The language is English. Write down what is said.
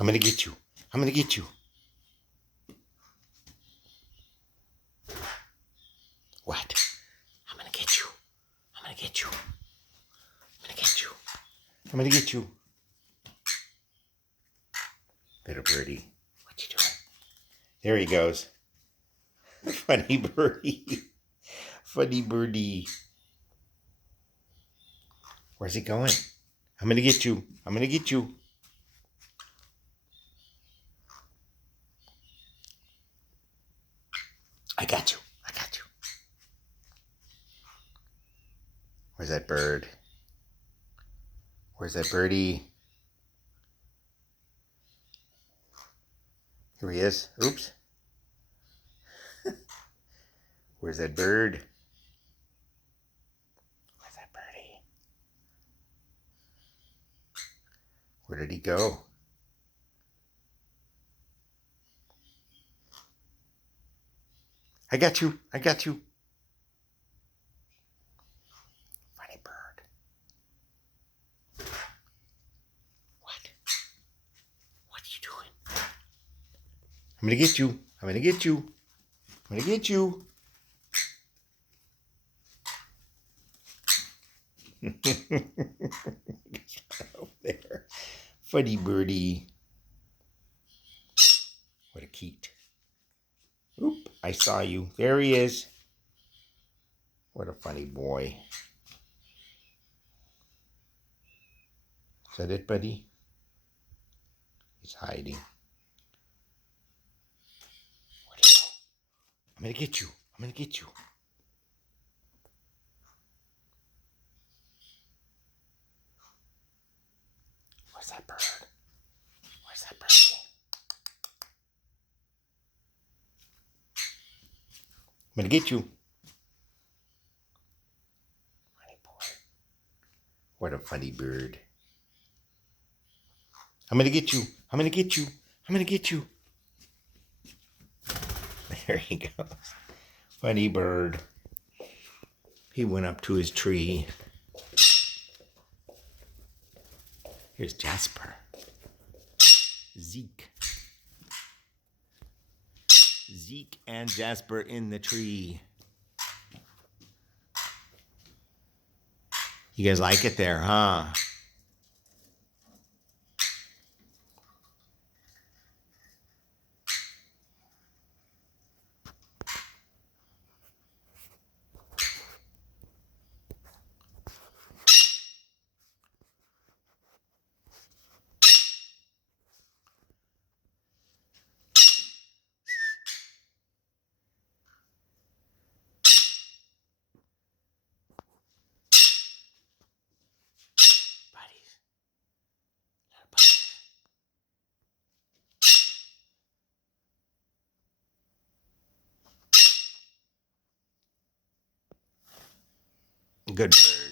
I'm gonna get you. I'm gonna get you. What? I'm gonna get you. I'm gonna get you. I'm gonna get you. I'm gonna get you. Little birdie. What you doing? There he goes. Funny birdie. Funny birdie. Where's he going? I'm gonna get you. I'm gonna get you. I got you. I got you. Where's that bird? Where's that birdie? Here he is. Oops. Where's that bird? Where's that birdie? Where did he go? I got you. I got you. Funny bird. What? What are you doing? I'm gonna get you. I'm gonna get you. I'm gonna get you. Over there. Funny birdie. What a keet. Oop, I saw you. There he is. What a funny boy. Is that it, buddy? He's hiding. Where'd he go? I'm gonna get you. I'm gonna get you. Where's that bird? Where's that bird? I'm gonna get you. Funny boy. What a funny bird. I'm gonna get you. I'm gonna get you. I'm gonna get you. There he goes. Funny bird. He went up to his tree. Here's Jasper. Zeke. Zeke and Jasper in the tree. You guys like it there, huh? Good bird.